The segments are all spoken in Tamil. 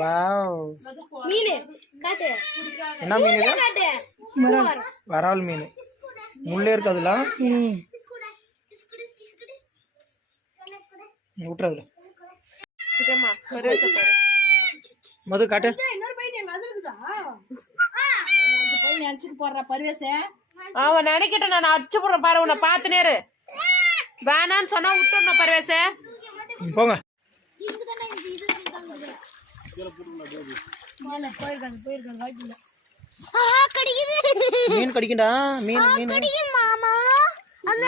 வாவ் மீனு காட்டு. என்ன மீன் இது? காட்டு. வரால் மீன். முள்ளே இருக்கு அதுல. விட்டுறதுல மது காட்டு. இன்னொரு பையன் எங்க அது இருக்குதா? அந்த பையன் அடிச்சு போடுற பரிவேசே. அவன் நினைக்கிட்ட நான் அடிச்சு போடுறேன் பாரு, உன்னை பார்த்து நேரு. வேணான்னு சொன்னா விட்டுறணும் பரிவேசே. போங்க. மீன் கடிக்குண்டா. மீன் மீன் மாமா. அந்த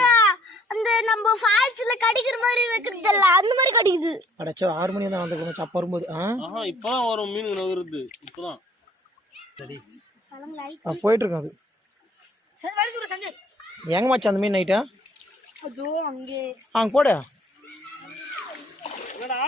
அந்த நம்ம ஃபால்ஸ்ல கடிக்கிற மாதிரி வைக்கிறதுல அந்த மாதிரி கடிக்குது. அடச்சோ 6 மணி தான் வந்து சப்ப வரும்போது. இப்பதான் வரும் மீன் நகருது. இப்பதான் சரி போயிட்டு இருக்கு அது. எங்க மச்சான் அந்த மீன் நைட்டா? அதோ அங்கே அங்க போடு. என்னடா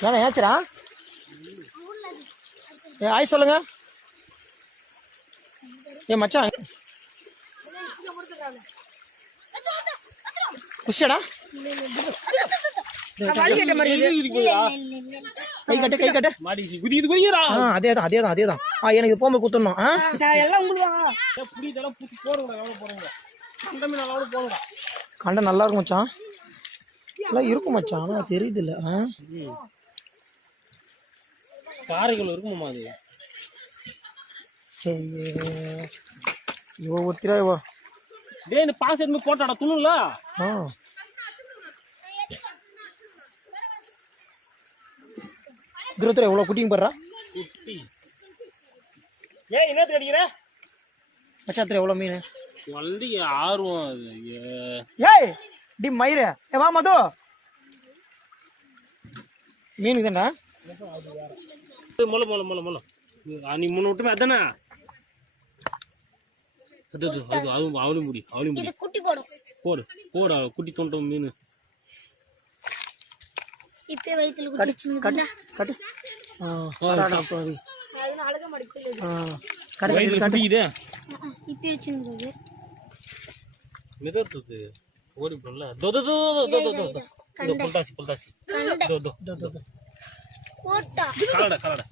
ஏன்னா ஏச்சுடா ஆய் சொல்லுங்க. மச்சான் குஷடா கை கட்டு கை கட்டு. அதேதான் அதேதான் அதேதான். எனக்கு போகும்போது குத்தணும். கண்டை நல்லா இருக்கும் மச்சான். எல்லாம் இருக்கும் மச்சான். ஆனா தெரியுது இல்ல. பாறைகள் இருக்குமா அது? இவ ஒருத்திரா இவ. டேய் இந்த பாஸ் எடுத்து போட்டாடா துணுல. துரத்துல எவ்வளவு குட்டிங்க பாடுறா. ஏய் என்னது அடிக்கிற மச்சான்? எவ்வளவு மீன் வண்டி ஆர்வம் அது. ஏய் டி மயிர வா மது. மீன் தான்டா. மொல மொல மொல மொல நீ முன்ன விட்டுமே அதானே. அது அவளும் முடி அவளும் முடி குட்டி போடும். போடு போடு குட்டி தோட்டம் மீன். இப்பே வயித்துல குட்டி கட்டு கட்டு. இப்பே வச்சிருந்தது மிதத்துது ஓடி போடல. புல்தாசி புல்தாசி கோட்டா கலடா கலடா.